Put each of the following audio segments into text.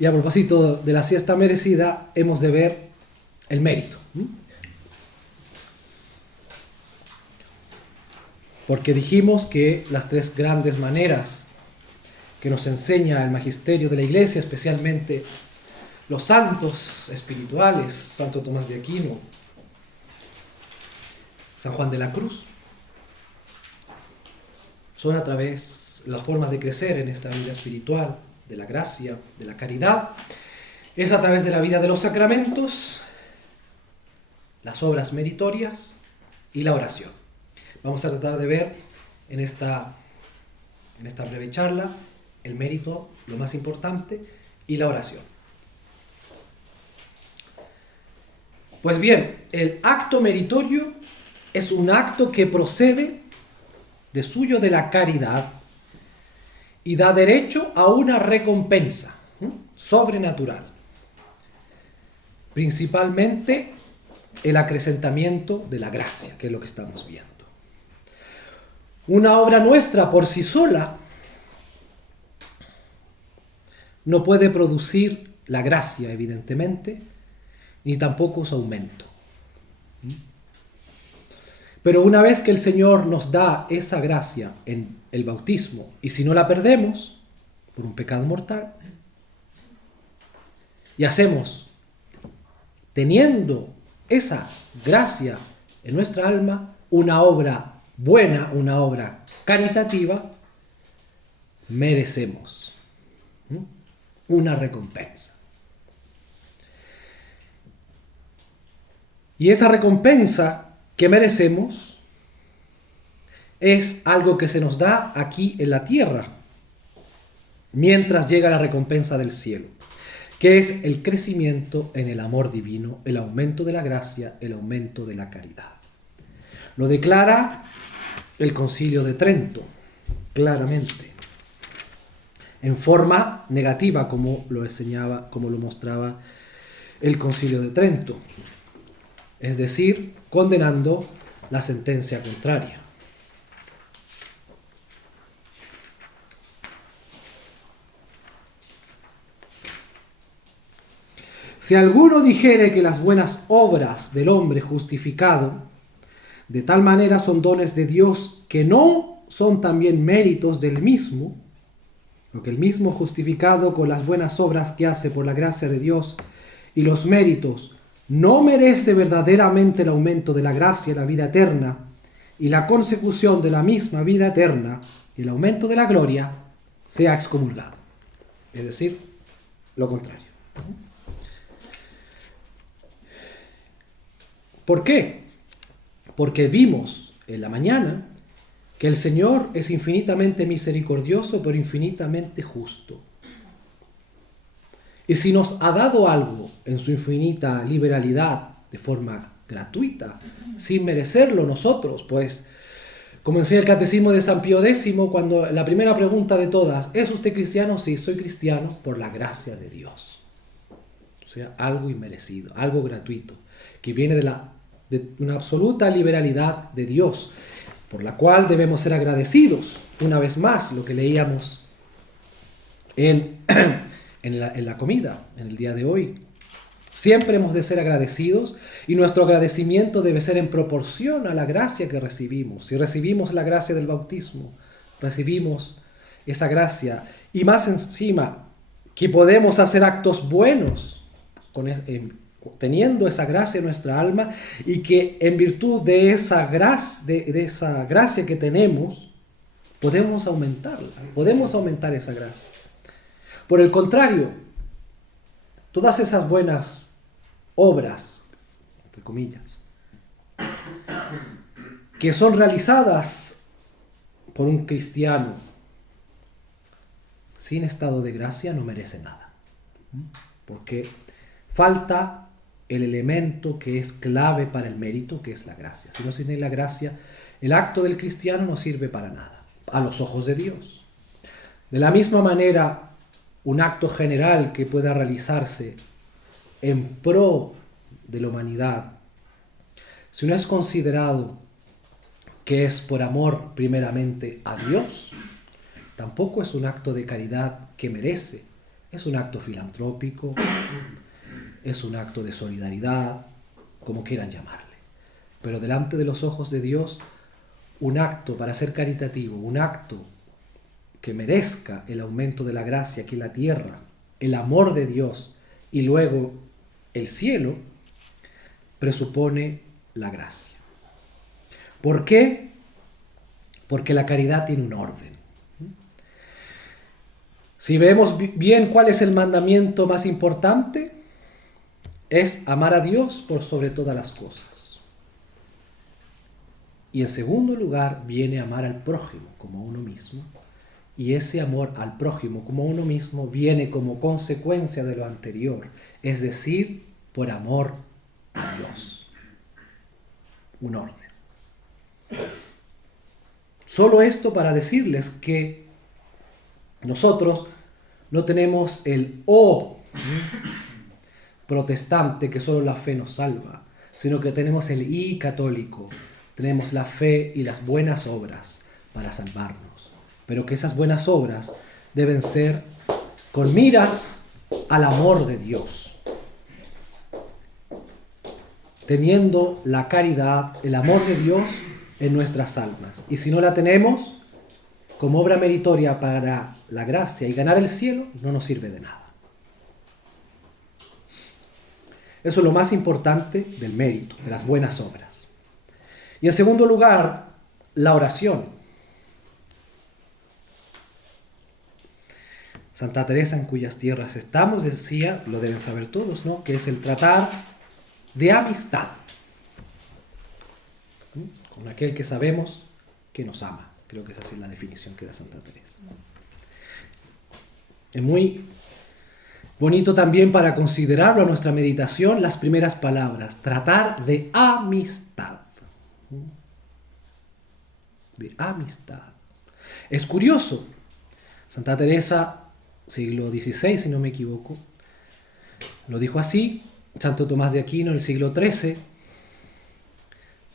Y a propósito de la siesta merecida, hemos de ver el mérito. Porque dijimos que las tres grandes maneras que nos enseña el magisterio de la Iglesia, especialmente los santos espirituales, Santo Tomás de Aquino, San Juan de la Cruz, son a través las formas de crecer en esta vida espiritual, de la gracia, de la caridad, es a través de la vida de los sacramentos, las obras meritorias y la oración. Vamos a tratar de ver en esta breve charla el mérito, lo más importante, y la oración. Pues bien, el acto meritorio es un acto que procede de suyo de la caridad y da derecho a una recompensa sobrenatural. Principalmente el acrecentamiento de la gracia, que es lo que estamos viendo. Una obra nuestra por sí sola no puede producir la gracia, evidentemente, ni tampoco su aumento. Pero una vez que el Señor nos da esa gracia en el bautismo, y si no la perdemos por un pecado mortal, y hacemos, teniendo esa gracia en nuestra alma, una obra buena, una obra caritativa, merecemos una recompensa. Y esa recompensa que merecemos es algo que se nos da aquí en la tierra, mientras llega la recompensa del cielo, que es el crecimiento en el amor divino, el aumento de la gracia, el aumento de la caridad. Lo declara el Concilio de Trento, claramente, en forma negativa, como lo enseñaba, como lo mostraba el Concilio de Trento. Es decir, condenando la sentencia contraria. Si alguno dijere que las buenas obras del hombre justificado de tal manera son dones de Dios que no son también méritos del mismo, lo que el mismo justificado con las buenas obras que hace por la gracia de Dios y los méritos no merece verdaderamente el aumento de la gracia y la vida eterna y la consecución de la misma vida eterna y el aumento de la gloria, sea excomulgado. Es decir, lo contrario. ¿Por qué? Porque vimos en la mañana que el Señor es infinitamente misericordioso, pero infinitamente justo. Y si nos ha dado algo en su infinita liberalidad de forma gratuita, sin merecerlo nosotros, pues, como enseña el Catecismo de San Pío X, cuando la primera pregunta de todas, ¿es usted cristiano? Sí, soy cristiano por la gracia de Dios. O sea, algo inmerecido, algo gratuito, que viene de una absoluta liberalidad de Dios, por la cual debemos ser agradecidos. Una vez más, lo que leíamos en la comida, en el día de hoy. Siempre hemos de ser agradecidos y nuestro agradecimiento debe ser en proporción a la gracia que recibimos. Si recibimos la gracia del bautismo, recibimos esa gracia y más encima que podemos hacer actos buenos teniendo esa gracia en nuestra alma y que en virtud de esa gracia que tenemos podemos aumentarla, podemos aumentar esa gracia. Por el contrario, todas esas buenas obras, entre comillas, que son realizadas por un cristiano sin estado de gracia no merece nada. Porque falta el elemento que es clave para el mérito, que es la gracia. Si no se tiene la gracia, el acto del cristiano no sirve para nada, a los ojos de Dios. De la misma manera, un acto general que pueda realizarse en pro de la humanidad, si no es considerado que es por amor primeramente a Dios, tampoco es un acto de caridad que merece Es un acto filantrópico, es un acto de solidaridad, como quieran llamarle. Pero delante de los ojos de Dios, un acto para ser caritativo, un acto que merezca el aumento de la gracia aquí en la tierra, el amor de Dios y luego el cielo, presupone la gracia. ¿Por qué? Porque la caridad tiene un orden. Si vemos bien cuál es el mandamiento más importante, es amar a Dios por sobre todas las cosas. Y en segundo lugar viene amar al prójimo como a uno mismo. Y ese amor al prójimo como a uno mismo viene como consecuencia de lo anterior, es decir, por amor a Dios. Un orden. Solo esto para decirles que nosotros no tenemos el O protestante que solo la fe nos salva, sino que tenemos el I católico, tenemos la fe y las buenas obras para salvarnos, pero que esas buenas obras deben ser con miras al amor de Dios, teniendo la caridad, el amor de Dios en nuestras almas. Y si no la tenemos, como obra meritoria para la gracia y ganar el cielo, no nos sirve de nada. Eso es lo más importante del mérito, de las buenas obras. Y en segundo lugar, la oración. Santa Teresa, en cuyas tierras estamos, decía, lo deben saber todos, ¿no?, que es el tratar de amistad con aquel que sabemos que nos ama. Creo que esa es la definición que da Santa Teresa. Es muy bonito también para considerarlo a nuestra meditación las primeras palabras, tratar de amistad. De amistad. Es curioso, Santa Teresa, siglo XVI, si no me equivoco, lo dijo así. Santo Tomás de Aquino, en el siglo XIII,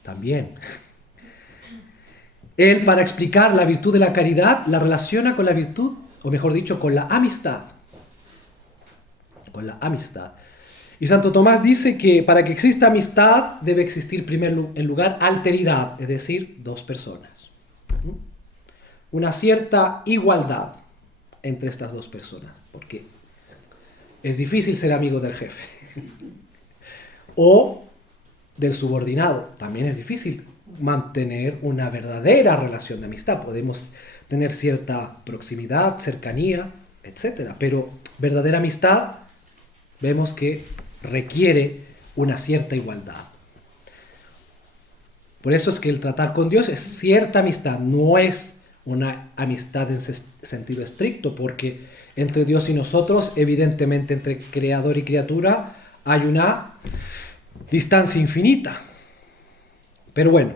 también. Él, para explicar la virtud de la caridad, la relaciona con la virtud, o mejor dicho, con la amistad. Con la amistad. Y Santo Tomás dice que para que exista amistad debe existir en lugar alteridad, es decir, dos personas. Una cierta igualdad entre estas dos personas, porque es difícil ser amigo del jefe o del subordinado. También es difícil mantener una verdadera relación de amistad. Podemos tener cierta proximidad, cercanía, etc. Pero verdadera amistad vemos que requiere una cierta igualdad. Por eso es que el tratar con Dios es cierta amistad, no es una amistad en sentido estricto, porque entre Dios y nosotros, evidentemente entre creador y criatura, hay una distancia infinita. Pero bueno,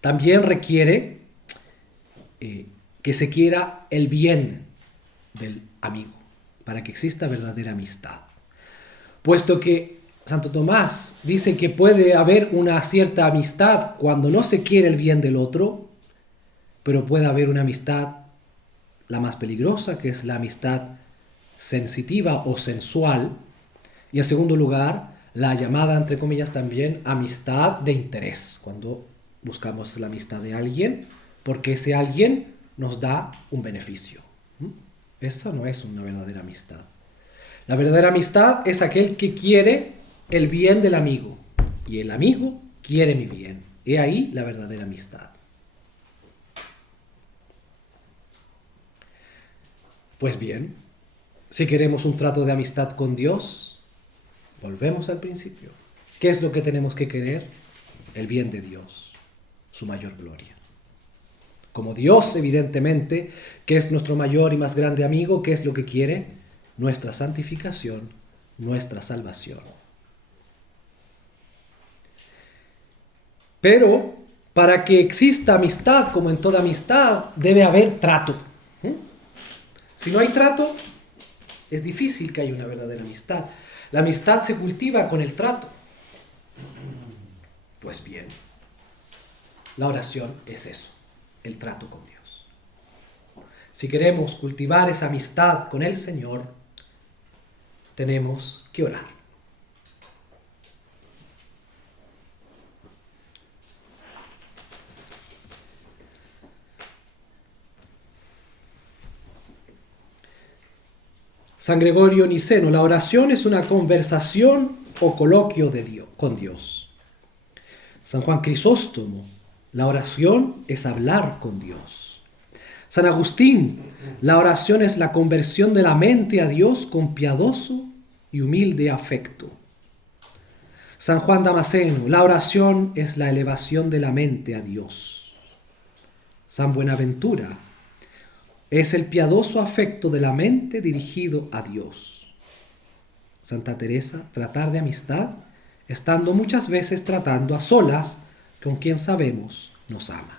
también requiere que se quiera el bien del amigo, para que exista verdadera amistad. Puesto que Santo Tomás dice que puede haber una cierta amistad cuando no se quiere el bien del otro, pero puede haber una amistad, la más peligrosa, que es la amistad sensitiva o sensual. Y en segundo lugar, la llamada, entre comillas, también amistad de interés, cuando buscamos la amistad de alguien, porque ese alguien nos da un beneficio. Esa no es una verdadera amistad. La verdadera amistad es aquel que quiere el bien del amigo, y el amigo quiere mi bien. He ahí la verdadera amistad. Pues bien, si queremos un trato de amistad con Dios, volvemos al principio. ¿Qué es lo que tenemos que querer? El bien de Dios, su mayor gloria. Como Dios, evidentemente, que es nuestro mayor y más grande amigo, ¿qué es lo que quiere? Nuestra santificación, nuestra salvación. Pero para que exista amistad, como en toda amistad, debe haber trato. Si no hay trato, es difícil que haya una verdadera amistad. La amistad se cultiva con el trato. Pues bien, la oración es eso, el trato con Dios. Si queremos cultivar esa amistad con el Señor, tenemos que orar. San Gregorio Niceno, la oración es una conversación o coloquio con Dios. San Juan Crisóstomo, la oración es hablar con Dios. San Agustín, la oración es la conversión de la mente a Dios con piadoso y humilde afecto. San Juan Damasceno, la oración es la elevación de la mente a Dios. San Buenaventura, es el piadoso afecto de la mente dirigido a Dios. Santa Teresa, tratar de amistad, estando muchas veces tratando a solas con quien sabemos nos ama.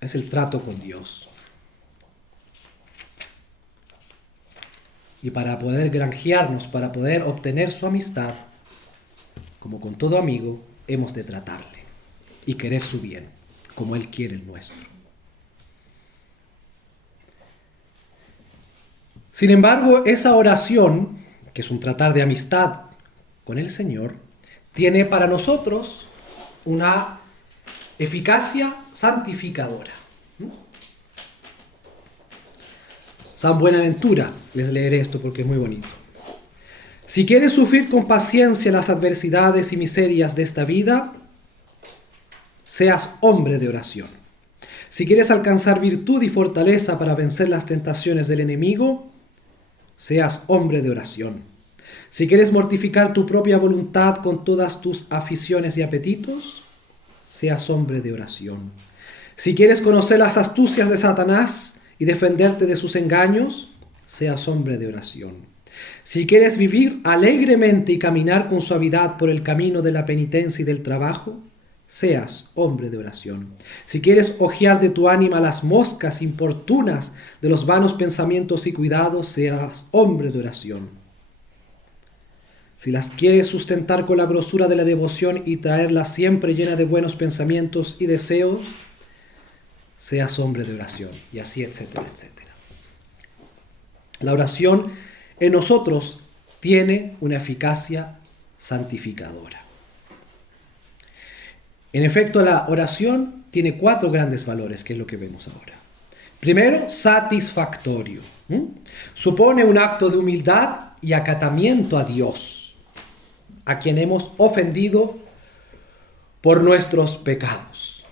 Es el trato con Dios. Y para poder granjearnos, para poder obtener su amistad, como con todo amigo, hemos de tratarle y querer su bien, como Él quiere el nuestro. Sin embargo, esa oración, que es un tratar de amistad con el Señor, tiene para nosotros una eficacia santificadora. San Buenaventura, les leeré esto porque es muy bonito. Si quieres sufrir con paciencia las adversidades y miserias de esta vida, seas hombre de oración. Si quieres alcanzar virtud y fortaleza para vencer las tentaciones del enemigo, seas hombre de oración. Si quieres mortificar tu propia voluntad con todas tus aficiones y apetitos, seas hombre de oración. Si quieres conocer las astucias de Satanás y defenderte de sus engaños, seas hombre de oración. Si quieres vivir alegremente y caminar con suavidad por el camino de la penitencia y del trabajo, seas hombre de oración. Si quieres ojear de tu ánima las moscas importunas de los vanos pensamientos y cuidados, seas hombre de oración. Si las quieres sustentar con la grosura de la devoción y traerlas siempre llena de buenos pensamientos y deseos, seas hombre de oración. Y así, etcétera, etcétera. La oración en nosotros tiene una eficacia santificadora. En efecto, la oración tiene 4 grandes valores, que es lo que vemos ahora. Primero, satisfactorio. Supone un acto de humildad y acatamiento a Dios, a quien hemos ofendido por nuestros pecados.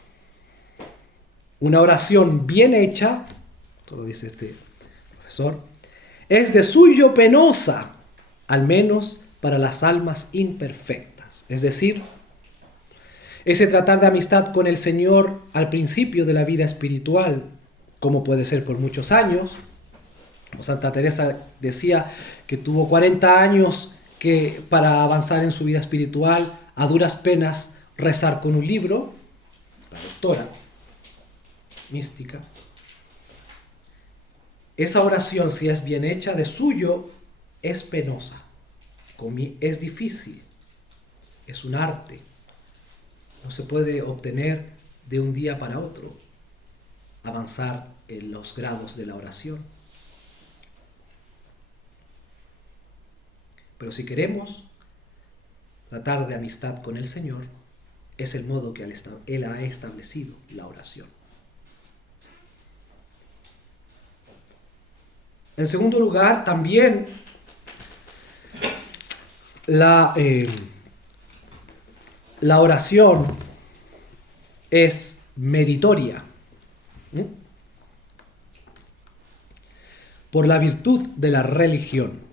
Una oración bien hecha, esto lo dice este profesor, es de suyo penosa, al menos para las almas imperfectas. Es decir, ese tratar de amistad con el Señor al principio de la vida espiritual, como puede ser por muchos años, como Santa Teresa decía que tuvo 40 años que para avanzar en su vida espiritual, a duras penas rezar con un libro, la doctora mística. Esa oración, si es bien hecha, de suyo es penosa, es difícil, es un arte. No se puede obtener de un día para otro, avanzar en los grados de la oración. Pero si queremos tratar de amistad con el Señor, es el modo que Él ha establecido la oración. En segundo lugar, también la oración es meritoria por la virtud de la religión.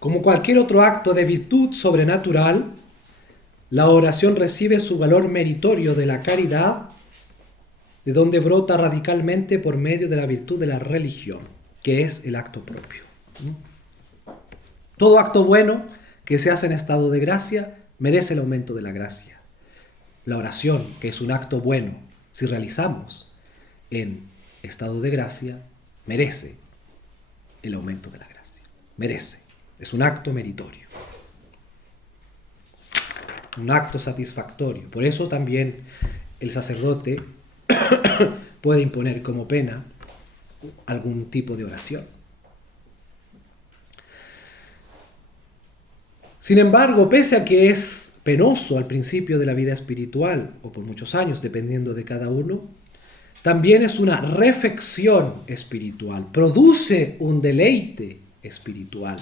Como cualquier otro acto de virtud sobrenatural, la oración recibe su valor meritorio de la caridad, de donde brota radicalmente por medio de la virtud de la religión, que es el acto propio. Todo acto bueno que se hace en estado de gracia merece el aumento de la gracia. La oración, que es un acto bueno, si realizamos en estado de gracia, merece el aumento de la gracia. Merece. Es un acto meritorio. Un acto satisfactorio. Por eso también el sacerdote puede imponer como pena algún tipo de oración. Sin embargo, pese a que es penoso al principio de la vida espiritual, o por muchos años, dependiendo de cada uno, también es una reflexión espiritual, produce un deleite espiritual.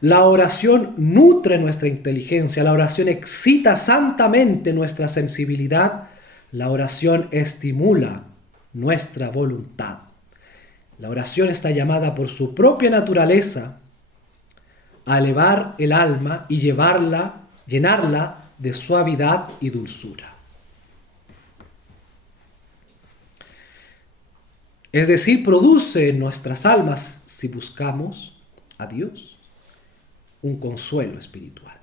La oración nutre nuestra inteligencia, la oración excita santamente nuestra sensibilidad, la oración estimula nuestra voluntad. La oración está llamada por su propia naturaleza a elevar el alma y llenarla de suavidad y dulzura. Es decir, produce en nuestras almas, si buscamos a Dios, un consuelo espiritual.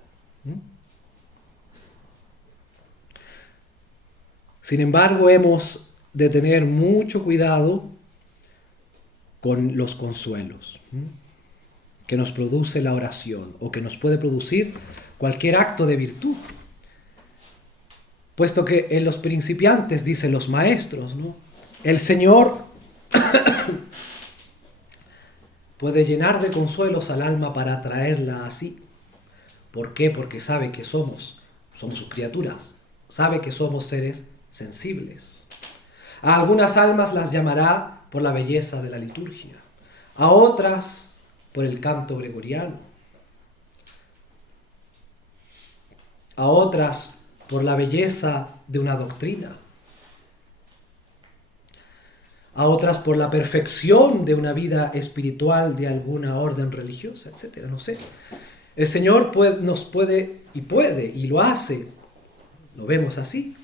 Sin embargo, hemos de tener mucho cuidado con los consuelos que nos produce la oración o que nos puede producir cualquier acto de virtud. Puesto que en los principiantes, dicen los maestros, ¿no? El Señor puede llenar de consuelos al alma para atraerla así. ¿Por qué? Porque sabe que somos sus criaturas, sabe que somos seres sensibles. A algunas almas las llamará por la belleza de la liturgia, a otras por el canto gregoriano, a otras por la belleza de una doctrina, a otras por la perfección de una vida espiritual de alguna orden religiosa, etc. No sé. El Señor nos puede, y lo hace, lo vemos así,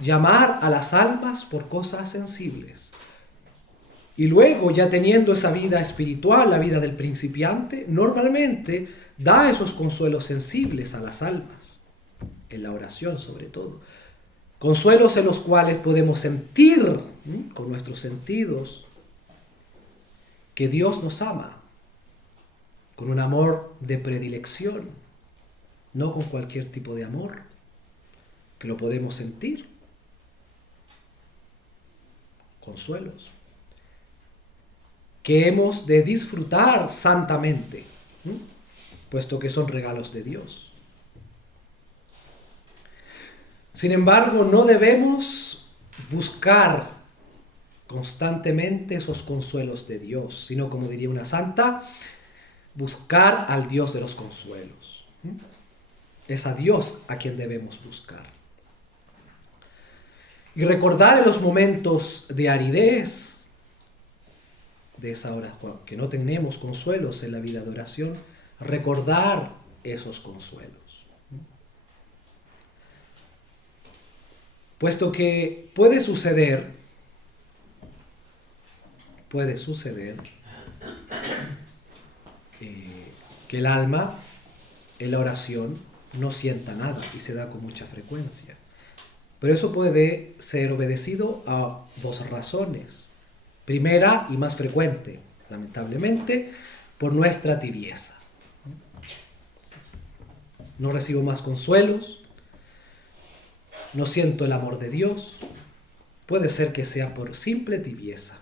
llamar a las almas por cosas sensibles. Y luego, ya teniendo esa vida espiritual, la vida del principiante, normalmente da esos consuelos sensibles a las almas, en la oración sobre todo. Consuelos en los cuales podemos sentir con nuestros sentidos que Dios nos ama, con un amor de predilección, no con cualquier tipo de amor, que lo podemos sentir. Consuelos que hemos de disfrutar santamente, puesto que son regalos de Dios. Sin embargo, no debemos buscar constantemente esos consuelos de Dios, sino, como diría una santa, buscar al Dios de los consuelos. Es a Dios a quien debemos buscar. Y recordar en los momentos de aridez, de esa hora que no tenemos consuelos en la vida de oración, recordar esos consuelos. Puesto que puede suceder que el alma en la oración no sienta nada, y se da con mucha frecuencia. Pero eso puede ser obedecido a dos razones. Primera y más frecuente, lamentablemente, por nuestra tibieza. No recibo más consuelos, no siento el amor de Dios. Puede ser que sea por simple tibieza.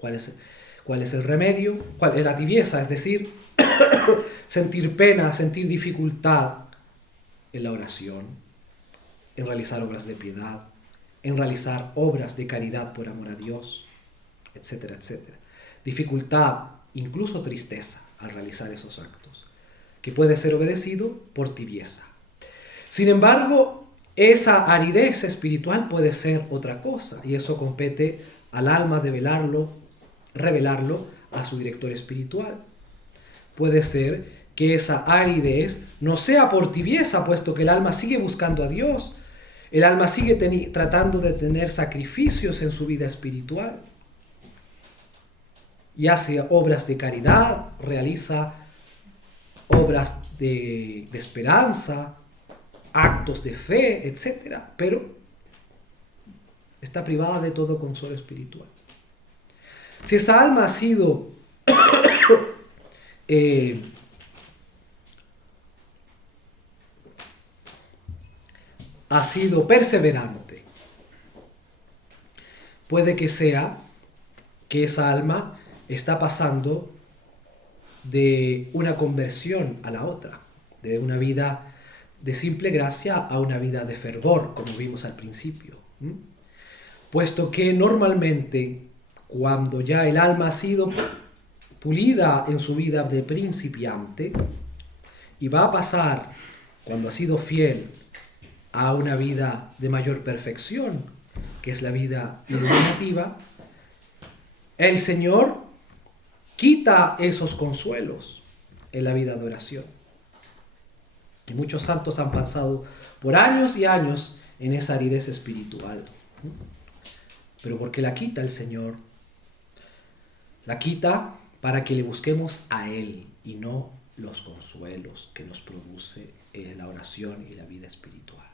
¿Cuál es el remedio? ¿Cuál es la tibieza? Es decir, sentir pena, sentir dificultad en la oración, en realizar obras de piedad, en realizar obras de caridad por amor a Dios, etcétera, etcétera. Dificultad, incluso tristeza al realizar esos actos, que puede ser obedecido por tibieza. Sin embargo, esa aridez espiritual puede ser otra cosa, y eso compete al alma de revelarlo a su director espiritual. Puede ser que esa aridez no sea por tibieza, puesto que el alma sigue buscando a Dios, el alma sigue tratando de tener sacrificios en su vida espiritual. y hace obras de caridad, realiza obras de esperanza, actos de fe, etc. Pero está privada de todo consuelo espiritual. Si esa alma ha sido perseverante, puede que sea que esa alma está pasando de una conversión a la otra, de una vida de simple gracia a una vida de fervor, como vimos al principio. Puesto que normalmente, cuando ya el alma ha sido pulida en su vida de principiante, y va a pasar, cuando ha sido fiel, a una vida de mayor perfección, que es la vida iluminativa, el Señor quita esos consuelos en la vida de oración. Y muchos santos han pasado por años y años en esa aridez espiritual. Pero ¿por qué la quita el Señor? La quita para que le busquemos a Él y no los consuelos que nos produce la oración y la vida espiritual.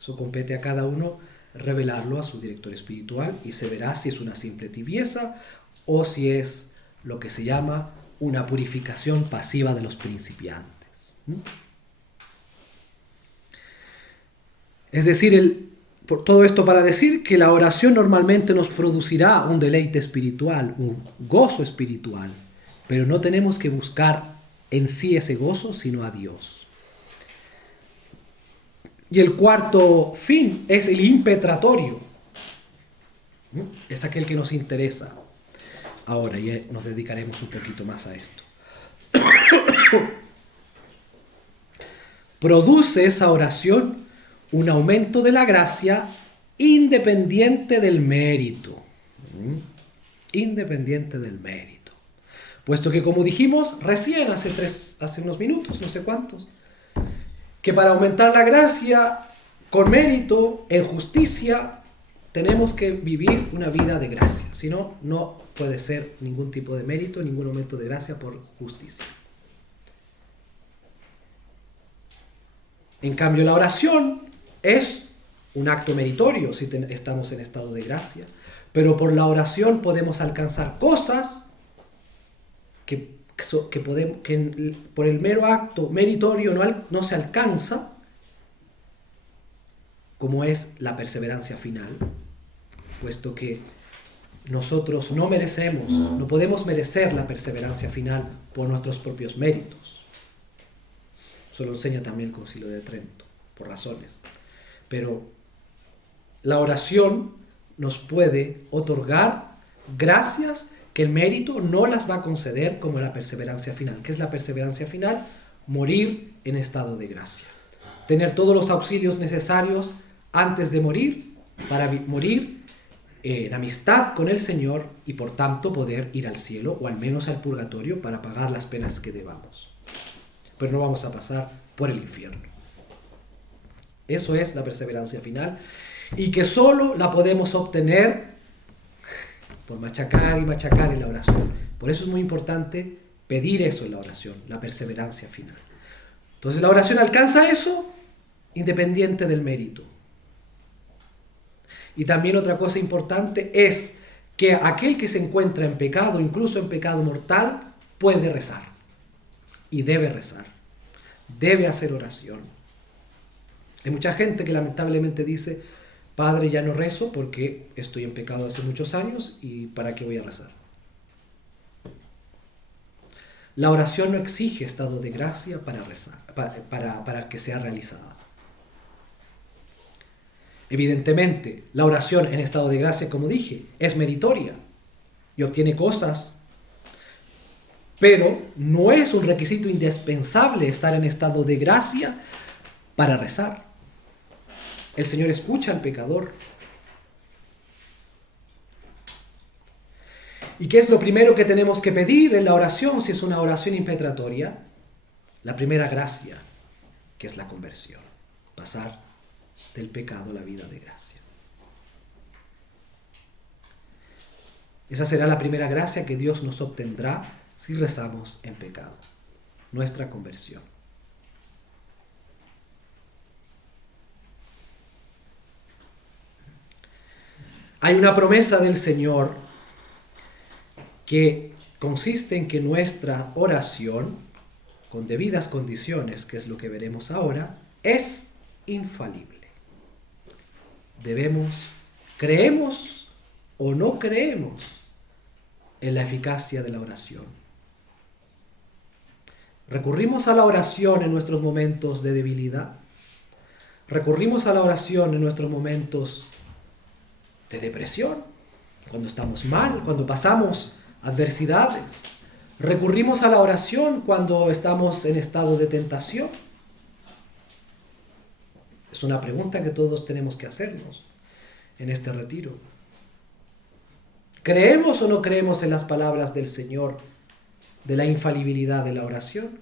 Eso compete a cada uno revelarlo a su director espiritual y se verá si es una simple tibieza o si es lo que se llama una purificación pasiva de los principiantes. Es decir, por todo esto para decir que la oración normalmente nos producirá un deleite espiritual, un gozo espiritual, pero no tenemos que buscar en sí ese gozo, sino a Dios. Y el cuarto fin es el impetratorio. Es aquel que nos interesa. Ahora ya nos dedicaremos un poquito más a esto. Produce esa oración un aumento de la gracia independiente del mérito. Independiente del mérito. Puesto que, como dijimos recién, hace unos minutos, no sé cuántos, que para aumentar la gracia con mérito, en justicia, tenemos que vivir una vida de gracia. Si no, no puede ser ningún tipo de mérito, ningún aumento de gracia por justicia. En cambio, la oración es un acto meritorio si estamos en estado de gracia. Pero por la oración podemos alcanzar cosas que por el mero acto meritorio no se alcanza, como es la perseverancia final, puesto que nosotros no podemos merecer la perseverancia final por nuestros propios méritos. Eso lo enseña también el Concilio de Trento, por razones. Pero la oración nos puede otorgar gracias que el mérito no las va a conceder, como la perseverancia final. ¿Qué es la perseverancia final? Morir en estado de gracia. Tener todos los auxilios necesarios antes de morir, para morir en amistad con el Señor y por tanto poder ir al cielo o al menos al purgatorio para pagar las penas que debamos. Pero no vamos a pasar por el infierno. Eso es la perseverancia final y que solo la podemos obtener por machacar y machacar en la oración. Por eso es muy importante pedir eso en la oración, la perseverancia final. Entonces la oración alcanza eso independiente del mérito. Y también otra cosa importante es que aquel que se encuentra en pecado, incluso en pecado mortal, puede rezar. Y debe rezar. Debe hacer oración. Hay mucha gente que lamentablemente dice: Padre, ya no rezo porque estoy en pecado hace muchos años y ¿para qué voy a rezar? La oración no exige estado de gracia para rezar, para que sea realizada. Evidentemente, la oración en estado de gracia, como dije, es meritoria y obtiene cosas, pero no es un requisito indispensable estar en estado de gracia para rezar. El Señor escucha al pecador. ¿Y qué es lo primero que tenemos que pedir en la oración si es una oración impetratoria? La primera gracia, que es la conversión. Pasar del pecado a la vida de gracia. Esa será la primera gracia que Dios nos obtendrá si rezamos en pecado, nuestra conversión. Hay una promesa del Señor que consiste en que nuestra oración, con debidas condiciones, que es lo que veremos ahora, es infalible. Creemos o no creemos en la eficacia de la oración. Recurrimos a la oración en nuestros momentos de debilidad. Recurrimos a la oración en nuestros momentos de depresión, cuando estamos mal, cuando pasamos adversidades. Recurrimos a la oración cuando estamos en estado de tentación. Es una pregunta que todos tenemos que hacernos en este retiro. ¿Creemos o no creemos en las palabras del Señor de la infalibilidad de la oración?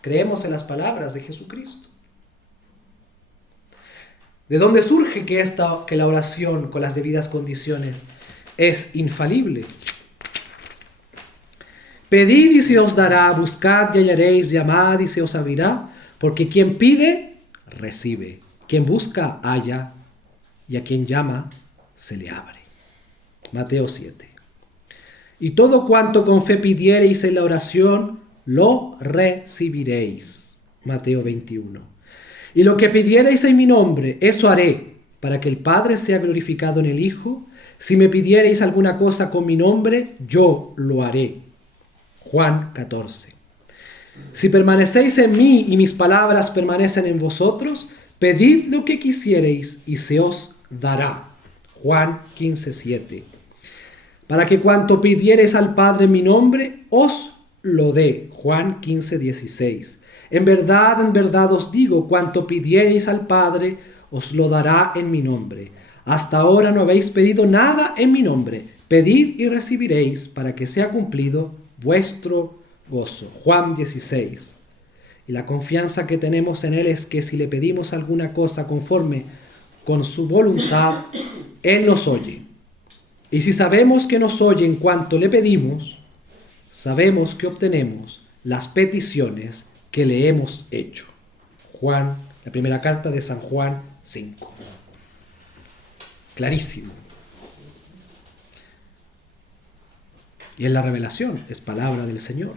¿Creemos en las palabras de Jesucristo? ¿De dónde surge que la oración con las debidas condiciones es infalible? Pedid y se os dará, buscad y hallaréis, llamad y se os abrirá, porque quien pide, recibe, quien busca, halla, y a quien llama, se le abre. Mateo 7. Y todo cuanto con fe pidiereis en la oración, lo recibiréis. Mateo 21. Y lo que pidiereis en mi nombre, eso haré, para que el Padre sea glorificado en el Hijo. Si me pidiereis alguna cosa con mi nombre, yo lo haré. Juan 14. Si permanecéis en mí y mis palabras permanecen en vosotros, pedid lo que quisiereis y se os dará. Juan 15:7. Para que cuanto pidiereis al Padre en mi nombre, os lo dé. Juan 15:16. En verdad os digo, cuanto pidiereis al Padre, os lo dará en mi nombre. Hasta ahora no habéis pedido nada en mi nombre. Pedid y recibiréis, para que sea cumplido vuestro gozo. Juan 16. Y la confianza que tenemos en Él es que si le pedimos alguna cosa conforme con su voluntad, Él nos oye. Y si sabemos que nos oye en cuanto le pedimos, sabemos que obtenemos las peticiones que le hemos hecho. Juan, la primera carta de San Juan 5. Clarísimo. Y en la revelación, es palabra del Señor.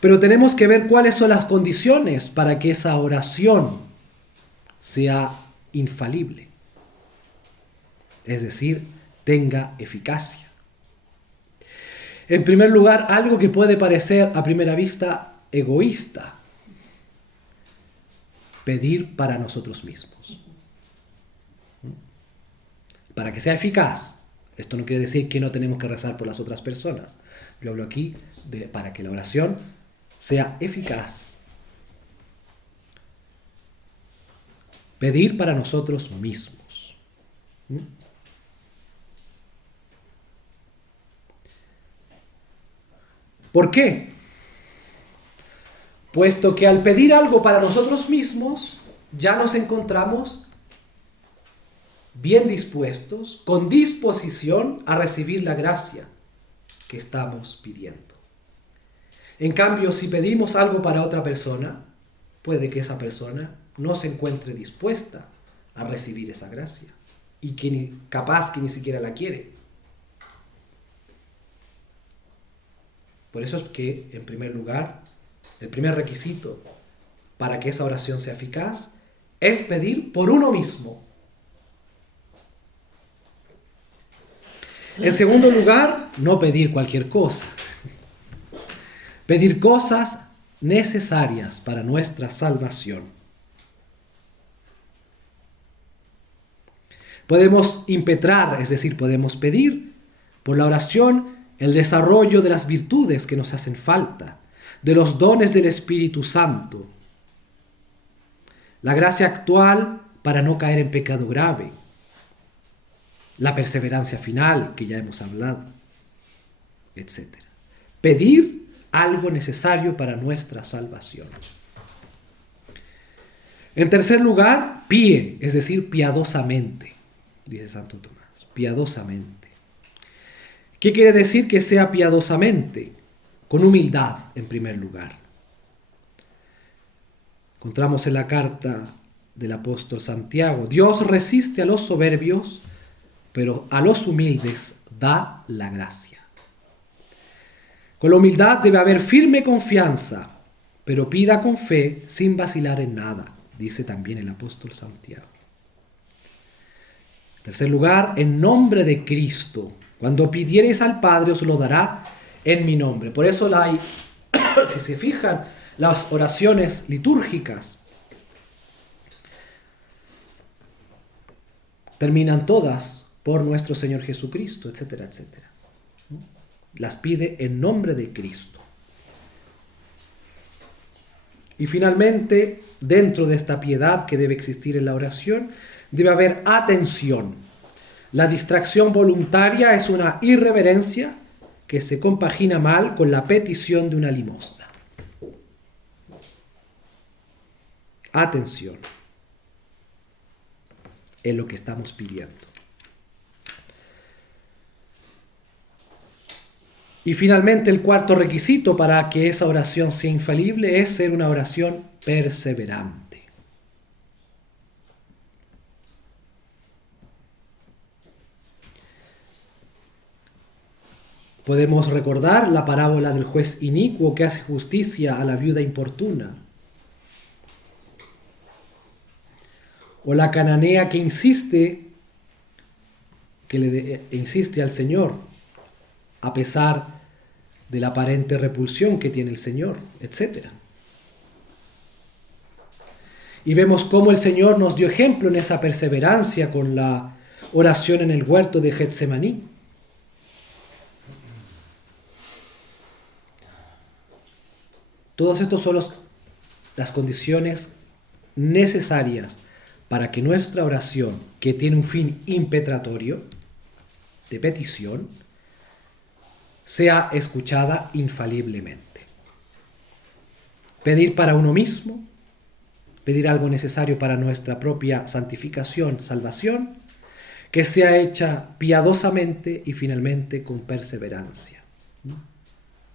Pero tenemos que ver cuáles son las condiciones para que esa oración sea infalible. Es decir, tenga eficacia. En primer lugar, algo que puede parecer a primera vista egoísta: pedir para nosotros mismos. Para que sea eficaz. Esto no quiere decir que no tenemos que rezar por las otras personas. Yo hablo aquí para que la oración sea eficaz. Pedir para nosotros mismos. ¿Por qué? Puesto que al pedir algo para nosotros mismos, ya nos encontramos bien dispuestos, con disposición a recibir la gracia que estamos pidiendo. En cambio, si pedimos algo para otra persona, puede que esa persona no se encuentre dispuesta a recibir esa gracia y capaz que ni siquiera la quiere. Por eso es que, en primer lugar, el primer requisito para que esa oración sea eficaz es pedir por uno mismo. En segundo lugar, no pedir cualquier cosa. Pedir cosas necesarias para nuestra salvación. Podemos impetrar, es decir, podemos pedir por la oración el desarrollo de las virtudes que nos hacen falta, de los dones del Espíritu Santo, la gracia actual para no caer en pecado grave, la perseverancia final que ya hemos hablado, etc. Pedir algo necesario para nuestra salvación. En tercer lugar, píe, es decir, piadosamente, dice Santo Tomás. piadosamente. ¿Qué quiere decir que sea piadosamente? Con humildad, en primer lugar. Encontramos en la carta del apóstol Santiago: Dios resiste a los soberbios, pero a los humildes da la gracia. Con la humildad debe haber firme confianza, pero pida con fe sin vacilar en nada, dice también el apóstol Santiago. En tercer lugar, en nombre de Cristo. Cuando pidiereis al Padre, os lo dará en mi nombre. Por eso si se fijan, las oraciones litúrgicas terminan todas por nuestro Señor Jesucristo, etcétera, etcétera. Las pide en nombre de Cristo. Y finalmente, dentro de esta piedad que debe existir en la oración, debe haber atención. La distracción voluntaria es una irreverencia que se compagina mal con la petición de una limosna. Atención en lo que estamos pidiendo. Y finalmente, el cuarto requisito para que esa oración sea infalible es ser una oración perseverante. Podemos recordar la parábola del juez inicuo que hace justicia a la viuda importuna. O la cananea que insiste al Señor, a pesar de la aparente repulsión que tiene el Señor, etc. Y vemos cómo el Señor nos dio ejemplo en esa perseverancia con la oración en el huerto de Getsemaní. Todos estos son las condiciones necesarias para que nuestra oración, que tiene un fin impetratorio, de petición, sea escuchada infaliblemente. Pedir para uno mismo, pedir algo necesario para nuestra propia santificación, salvación, que sea hecha piadosamente y finalmente con perseverancia.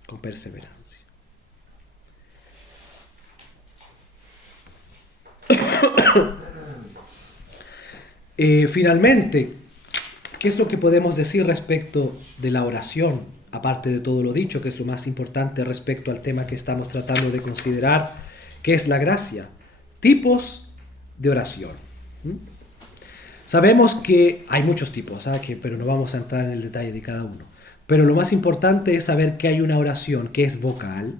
Con perseverancia. Finalmente, ¿qué es lo que podemos decir respecto de la oración? Aparte de todo lo dicho, que es lo más importante respecto al tema que estamos tratando de considerar, que es la gracia. Tipos de oración. Sabemos que hay muchos tipos, pero no vamos a entrar en el detalle de cada uno. Pero lo más importante es saber que hay una oración que es vocal.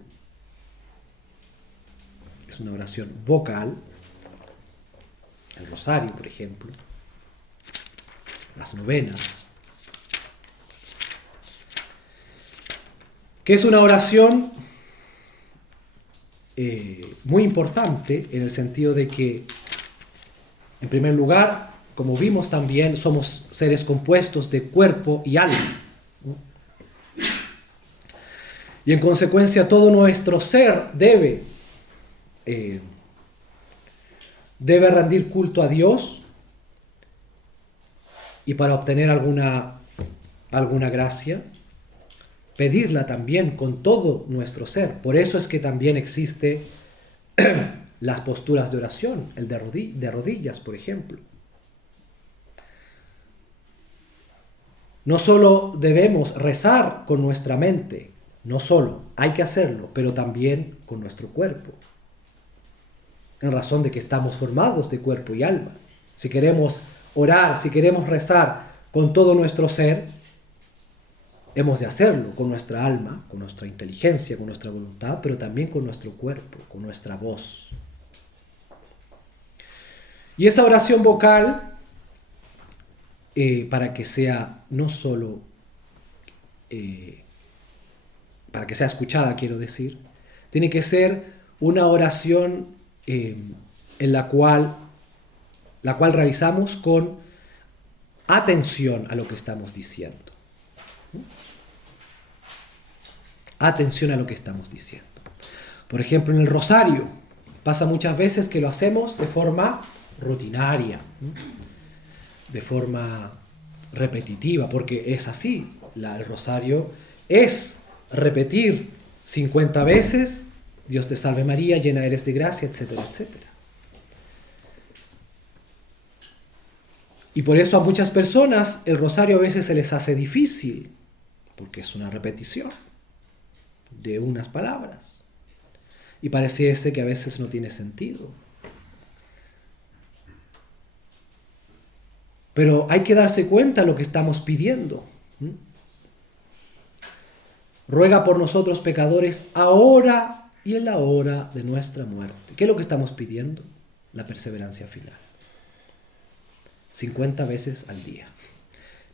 Es una oración vocal. El rosario, por ejemplo. Las novenas. Que es una oración muy importante en el sentido de que, en primer lugar, como vimos también, somos seres compuestos de cuerpo y alma. Y en consecuencia todo nuestro ser debe rendir culto a Dios, y para obtener alguna gracia, pedirla también con todo nuestro ser. Por eso es que también existe las posturas de oración, el de rodillas, por ejemplo. No solo debemos rezar con nuestra mente, no solo, hay que hacerlo, pero también con nuestro cuerpo. En razón de que estamos formados de cuerpo y alma. Si queremos orar, si queremos rezar con todo nuestro ser, hemos de hacerlo con nuestra alma, con nuestra inteligencia, con nuestra voluntad, pero también con nuestro cuerpo, con nuestra voz. Y esa oración vocal, para que sea no solo, para que sea escuchada, quiero decir, tiene que ser una oración en la cual realizamos con atención a lo que estamos diciendo. Atención a lo que estamos diciendo. Por ejemplo, en el rosario pasa muchas veces que lo hacemos de forma rutinaria, de forma repetitiva, porque es así. El rosario es repetir 50 veces, Dios te salve María, llena eres de gracia, etcétera, etcétera. Y por eso a muchas personas el rosario a veces se les hace difícil, porque es una repetición de unas palabras. Y pareciese que a veces no tiene sentido. Pero hay que darse cuenta de lo que estamos pidiendo. Ruega por nosotros pecadores ahora y en la hora de nuestra muerte. ¿Qué es lo que estamos pidiendo? La perseverancia final. 50 veces al día.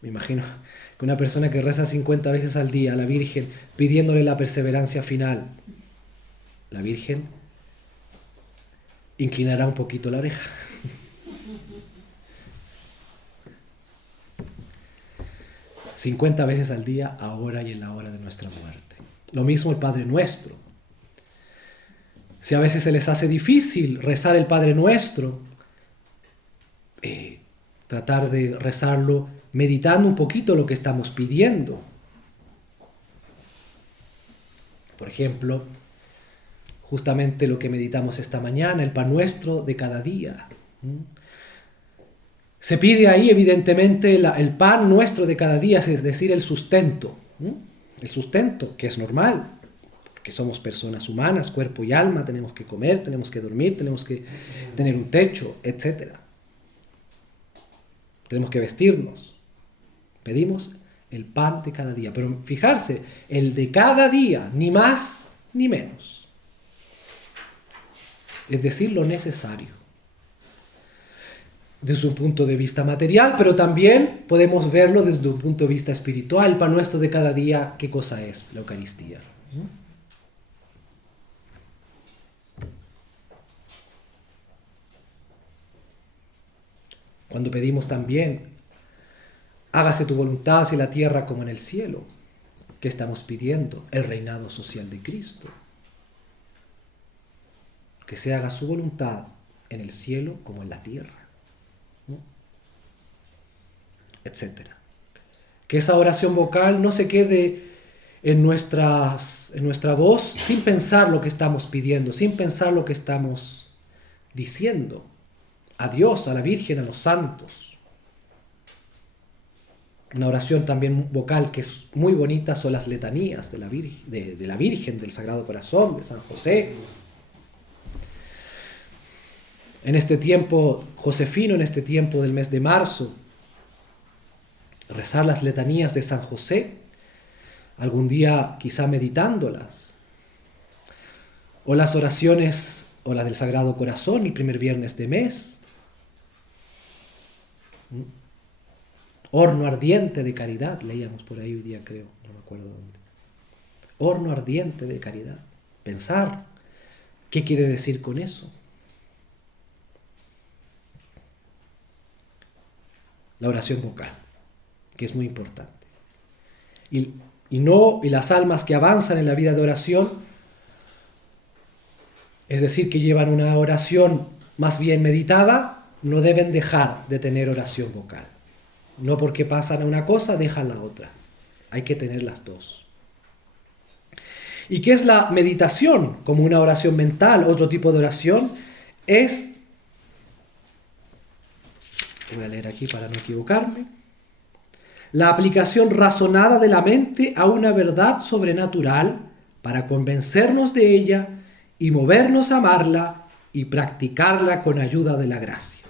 Me imagino que una persona que reza 50 veces al día a la Virgen pidiéndole la perseverancia final, la Virgen inclinará un poquito la oreja. ...50 veces al día, ahora y en la hora de nuestra muerte. Lo mismo el Padre Nuestro. Si a veces se les hace difícil rezar el Padre Nuestro, tratar de rezarlo meditando un poquito lo que estamos pidiendo. Por ejemplo, justamente lo que meditamos esta mañana, el pan nuestro de cada día. Se pide ahí evidentemente el pan nuestro de cada día, es decir, el sustento. El sustento, que es normal, porque somos personas humanas, cuerpo y alma, tenemos que comer, tenemos que dormir, tenemos que tener un techo, etc. Tenemos que vestirnos. Pedimos el pan de cada día, pero fijarse, el de cada día, ni más ni menos. Es decir, lo necesario. Desde un punto de vista material, pero también podemos verlo desde un punto de vista espiritual. El pan nuestro de cada día, ¿qué cosa es? La Eucaristía. Cuando pedimos también, hágase tu voluntad así en la tierra como en el cielo. ¿Qué estamos pidiendo? El reinado social de Cristo. Que se haga su voluntad en el cielo como en la tierra. Etcétera. Que esa oración vocal no se quede en nuestra voz sin pensar lo que estamos pidiendo, sin pensar lo que estamos diciendo a Dios, a la Virgen, a los santos. Una oración también vocal que es muy bonita son las letanías de la Virgen, del Sagrado Corazón, de San José. En este tiempo josefino, en este tiempo del mes de marzo, rezar las letanías de San José, algún día quizá meditándolas, o las oraciones, o la del Sagrado Corazón, el primer viernes de mes, horno ardiente de caridad, leíamos por ahí hoy día creo, no me acuerdo dónde, horno ardiente de caridad, pensar, ¿qué quiere decir con eso? La oración vocal, que es muy importante. Y las almas que avanzan en la vida de oración, es decir, que llevan una oración más bien meditada, no deben dejar de tener oración vocal. No porque pasan a una cosa, dejan la otra. Hay que tener las dos. ¿Y qué es la meditación? Como una oración mental, otro tipo de oración, es... Voy a leer aquí para no equivocarme. La aplicación razonada de la mente a una verdad sobrenatural para convencernos de ella y movernos a amarla y practicarla con ayuda de la gracia.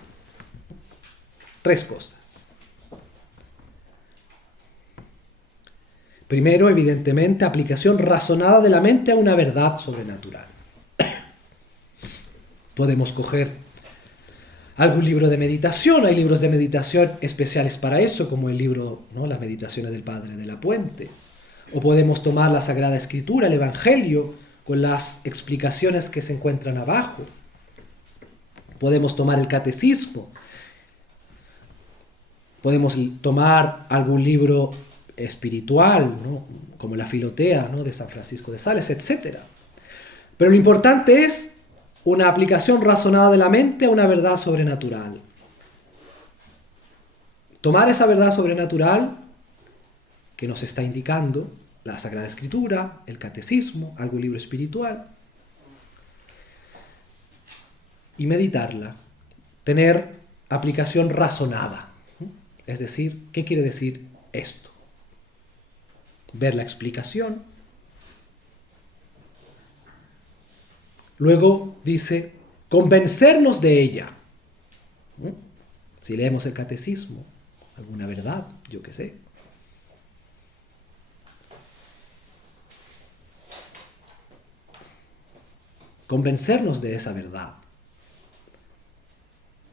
3 cosas. Primero, evidentemente, aplicación razonada de la mente a una verdad sobrenatural. Podemos coger algún libro de meditación, hay libros de meditación especiales para eso, como el libro, ¿no?, Las Meditaciones del Padre de la Puente. O podemos tomar la Sagrada Escritura, el Evangelio, con las explicaciones que se encuentran abajo. Podemos tomar el Catecismo. Podemos tomar algún libro espiritual, ¿no?, como la Filotea, ¿no?, de San Francisco de Sales, etc. Pero lo importante es una aplicación razonada de la mente a una verdad sobrenatural. tomar esa verdad sobrenatural que nos está indicando la Sagrada Escritura, el Catecismo, algún libro espiritual, y meditarla, tener aplicación razonada. Es decir, ¿qué quiere decir esto? Ver la explicación. Luego dice, convencernos de ella. Si leemos el Catecismo, alguna verdad, yo qué sé. Convencernos de esa verdad.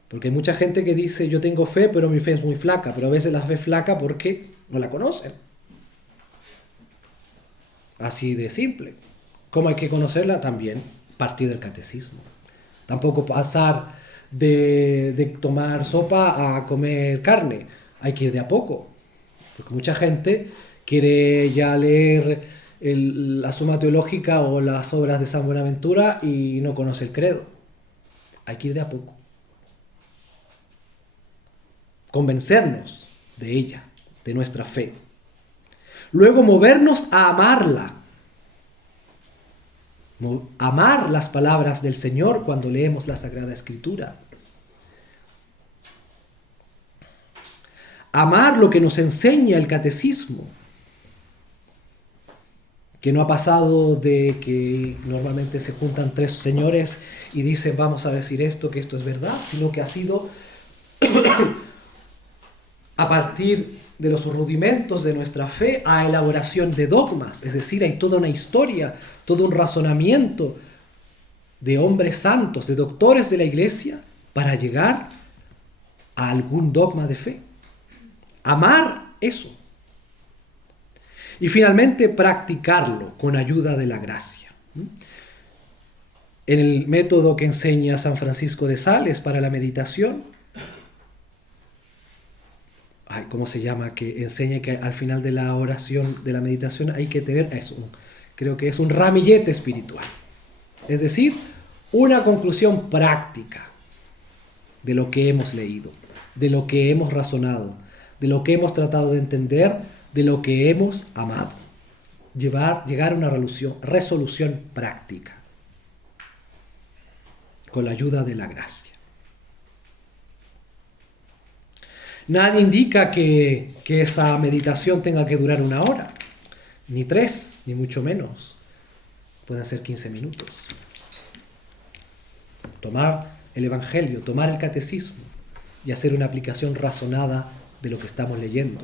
Porque hay mucha gente que dice, yo tengo fe, pero mi fe es muy flaca. Pero a veces la fe es flaca porque no la conocen. Así de simple. ¿Cómo hay que conocerla? También partir del catecismo. Tampoco pasar de tomar sopa a comer carne. Hay que ir de a poco. Porque mucha gente quiere ya leer la Suma Teológica o las obras de San Buenaventura y no conoce el credo. Hay que ir de a poco. Convencernos de ella, de nuestra fe. Luego movernos a amarla. Amar las palabras del Señor cuando leemos la Sagrada Escritura. Amar lo que nos enseña el Catecismo. Que no ha pasado de que normalmente se juntan tres señores y dicen vamos a decir esto, que esto es verdad, sino que ha sido a partir de los rudimentos de nuestra fe a elaboración de dogmas. Es decir, hay toda una historia, todo un razonamiento de hombres santos, de doctores de la Iglesia, para llegar a algún dogma de fe. Amar eso. Y finalmente practicarlo con ayuda de la gracia. En el método que enseña San Francisco de Sales para la meditación, ¿cómo se llama? Que enseña que al final de la oración, de la meditación, hay que tener eso. Creo que es un ramillete espiritual. Es decir, una conclusión práctica de lo que hemos leído, de lo que hemos razonado, de lo que hemos tratado de entender, de lo que hemos amado. Llegar a una resolución práctica con la ayuda de la gracia. Nadie indica que esa meditación tenga que durar 1 hora, ni 3, ni mucho menos. Pueden ser 15 minutos. Tomar el Evangelio, tomar el Catecismo y hacer una aplicación razonada de lo que estamos leyendo.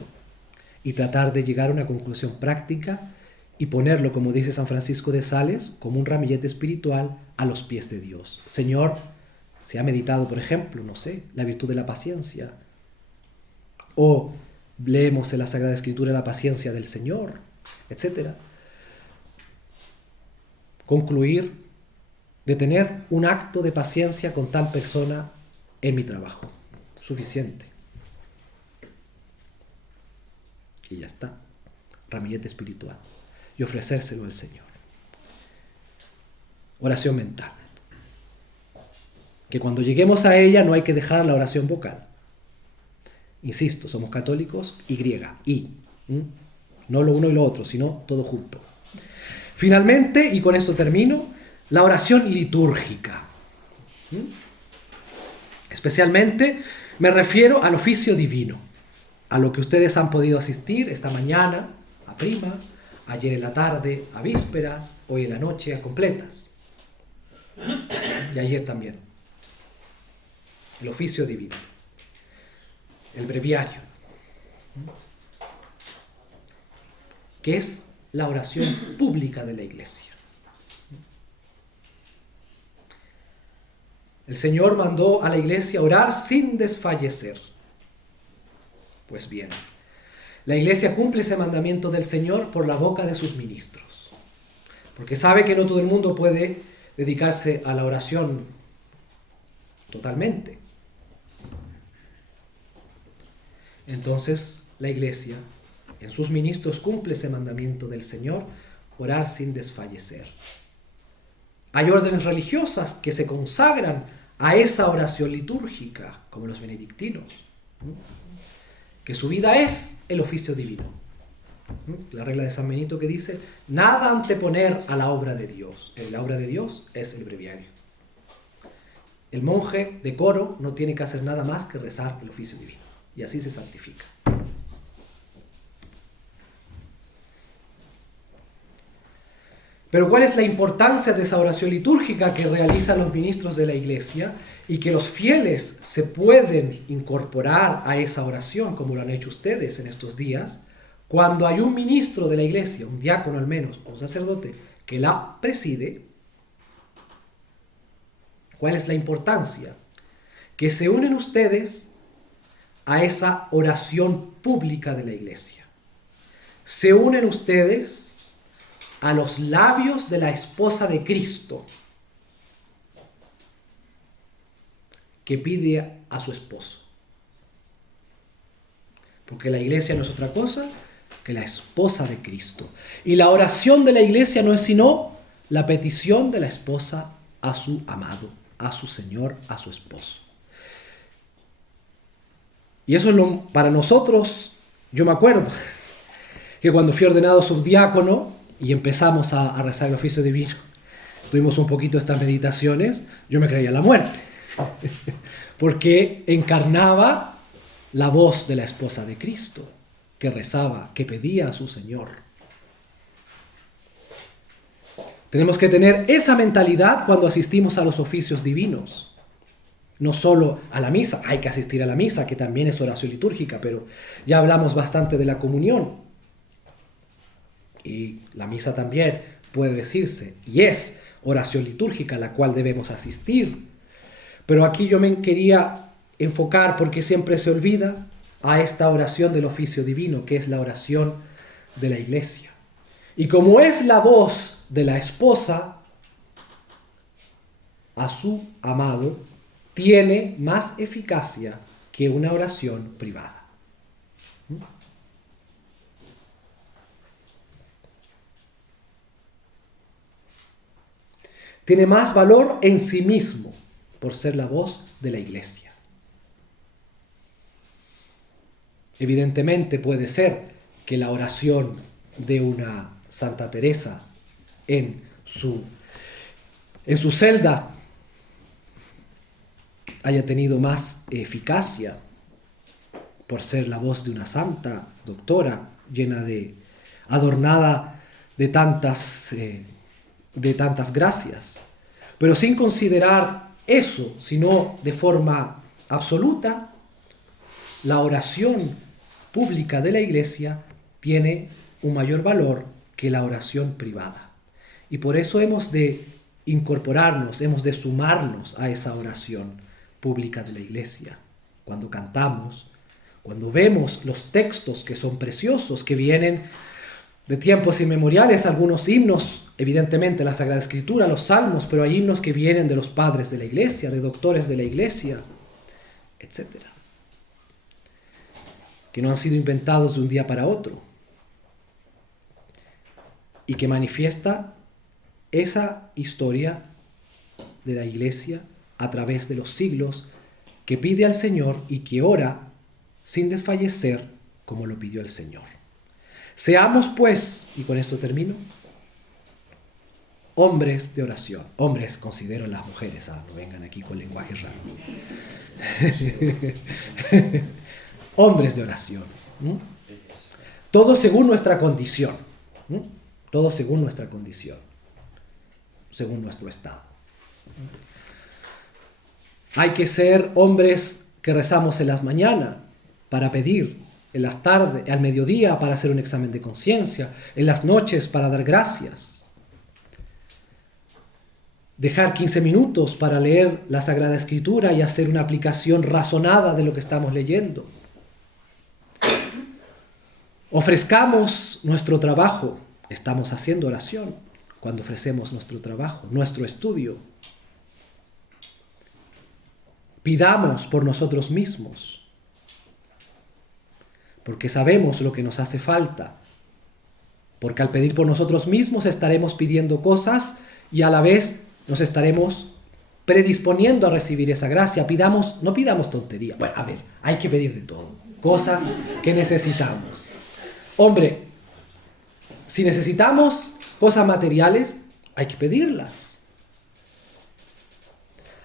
Y tratar de llegar a una conclusión práctica y ponerlo, como dice San Francisco de Sales, como un ramillete espiritual a los pies de Dios. Señor, se ha meditado, por ejemplo, no sé, la virtud de la paciencia, o leemos en la Sagrada Escritura la paciencia del Señor, etc. Concluir de tener un acto de paciencia con tal persona en mi trabajo. Suficiente. Y ya está. Ramillete espiritual. Y ofrecérselo al Señor. Oración mental. Que cuando lleguemos a ella no hay que dejar la oración vocal. Insisto, somos católicos, y. No lo uno y lo otro, sino todo junto. Finalmente, y con esto termino, la oración litúrgica. Especialmente me refiero al oficio divino, a lo que ustedes han podido asistir esta mañana, a prima, ayer en la tarde, a vísperas, hoy en la noche, a completas. Y ayer también. El oficio divino. El breviario, que es la oración pública de la Iglesia. El Señor mandó a la Iglesia orar sin desfallecer. Pues bien, la Iglesia cumple ese mandamiento del Señor por la boca de sus ministros, porque sabe que no todo el mundo puede dedicarse a la oración totalmente. Entonces, la Iglesia, en sus ministros, cumple ese mandamiento del Señor, orar sin desfallecer. Hay órdenes religiosas que se consagran a esa oración litúrgica, como los benedictinos, que su vida es el oficio divino. La regla de San Benito que dice, nada anteponer a la obra de Dios. La obra de Dios es el breviario. El monje de coro no tiene que hacer nada más que rezar el oficio divino. Y así se santifica. Pero ¿cuál es la importancia de esa oración litúrgica que realizan los ministros de la Iglesia y que los fieles se pueden incorporar a esa oración, como lo han hecho ustedes en estos días, cuando hay un ministro de la Iglesia, un diácono al menos, o un sacerdote, que la preside? ¿Cuál es la importancia? Que se unen ustedes a esa oración pública de la Iglesia. Se unen ustedes a los labios de la esposa de Cristo, que pide a su esposo. Porque la Iglesia no es otra cosa que la esposa de Cristo. Y la oración de la Iglesia no es sino la petición de la esposa a su amado, a su Señor, a su esposo. Y eso es para nosotros, yo me acuerdo que cuando fui ordenado subdiácono y empezamos a rezar el oficio divino, tuvimos un poquito estas meditaciones, yo me creía la muerte, porque encarnaba la voz de la esposa de Cristo, que rezaba, que pedía a su Señor. Tenemos que tener esa mentalidad cuando asistimos a los oficios divinos. No solo a la misa, hay que asistir a la misa, que también es oración litúrgica, pero ya hablamos bastante de la comunión. Y la misa también puede decirse, y es oración litúrgica a la cual debemos asistir. Pero aquí yo me quería enfocar, porque siempre se olvida, a esta oración del oficio divino, que es la oración de la Iglesia. Y como es la voz de la esposa a su amado, tiene más eficacia que una oración privada. Tiene más valor en sí mismo por ser la voz de la Iglesia. Evidentemente puede ser que la oración de una Santa Teresa en su celda haya tenido más eficacia por ser la voz de una santa doctora adornada de tantas gracias. Pero sin considerar eso, sino de forma absoluta, la oración pública de la Iglesia tiene un mayor valor que la oración privada. Y por eso hemos de incorporarnos, hemos de sumarnos a esa oración pública de la Iglesia. Cuando cantamos, cuando vemos los textos que son preciosos, que vienen de tiempos inmemoriales, algunos himnos, evidentemente la Sagrada Escritura, los salmos, pero hay himnos que vienen de los padres de la Iglesia, de doctores de la Iglesia, etc., que no han sido inventados de un día para otro, y que manifiesta esa historia de la Iglesia a través de los siglos, que pide al Señor y que ora sin desfallecer como lo pidió el Señor. Seamos pues, y con esto termino, hombres de oración. Hombres, considero las mujeres, no vengan aquí con lenguajes raros. Hombres de oración. Todo según nuestra condición. Todo según nuestra condición. Según nuestro estado. Hay que ser hombres que rezamos en las mañanas para pedir, en las tardes, al mediodía para hacer un examen de conciencia, en las noches para dar gracias. Dejar 15 minutos para leer la Sagrada Escritura y hacer una aplicación razonada de lo que estamos leyendo. Ofrezcamos nuestro trabajo. Estamos haciendo oración cuando ofrecemos nuestro trabajo, nuestro estudio. Pidamos por nosotros mismos, porque sabemos lo que nos hace falta. Porque al pedir por nosotros mismos estaremos pidiendo cosas y a la vez nos estaremos predisponiendo a recibir esa gracia. No pidamos tontería. Bueno, a ver, hay que pedir de todo. Cosas que necesitamos. Hombre, si necesitamos cosas materiales, hay que pedirlas.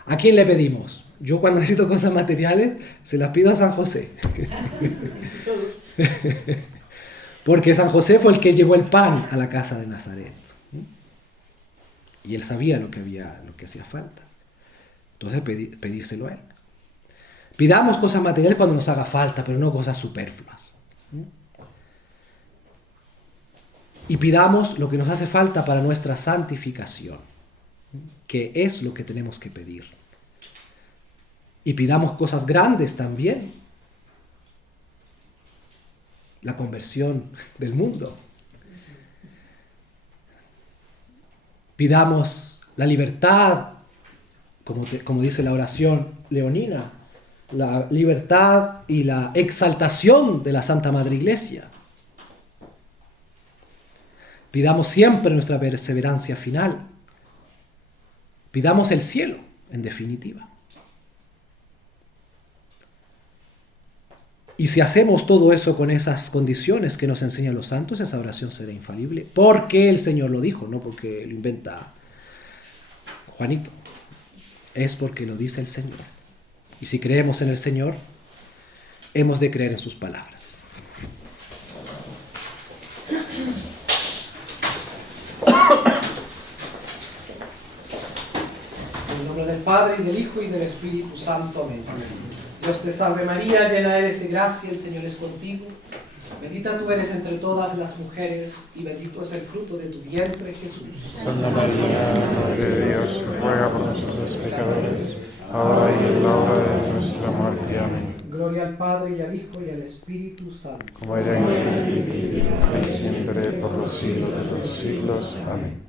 ¿A quién le pedimos? Yo cuando necesito cosas materiales, se las pido a San José. Porque San José fue el que llevó el pan a la casa de Nazaret. Y él sabía lo que hacía falta. Entonces pedírselo a él. Pidamos cosas materiales cuando nos haga falta, pero no cosas superfluas. Y pidamos lo que nos hace falta para nuestra santificación, que es lo que tenemos que pedir. Y pidamos cosas grandes también. La conversión del mundo. Pidamos la libertad, como dice la oración leonina, la libertad y la exaltación de la Santa Madre Iglesia. Pidamos siempre nuestra perseverancia final. Pidamos el cielo, en definitiva. Y si hacemos todo eso con esas condiciones que nos enseñan los santos, esa oración será infalible. Porque el Señor lo dijo, no porque lo inventa Juanito. Es porque lo dice el Señor. Y si creemos en el Señor, hemos de creer en sus palabras. En el nombre del Padre, y del Hijo, y del Espíritu Santo. Amén. Dios te salve María, llena eres de gracia, el Señor es contigo. Bendita tú eres entre todas las mujeres, y bendito es el fruto de tu vientre, Jesús. Santa María, Madre de Dios, ruega por nosotros pecadores, ahora y en la hora de nuestra muerte. Amén. Gloria al Padre, y al Hijo, y al Espíritu Santo. Como era en el principio, y siempre, por los siglos de los siglos. Amén.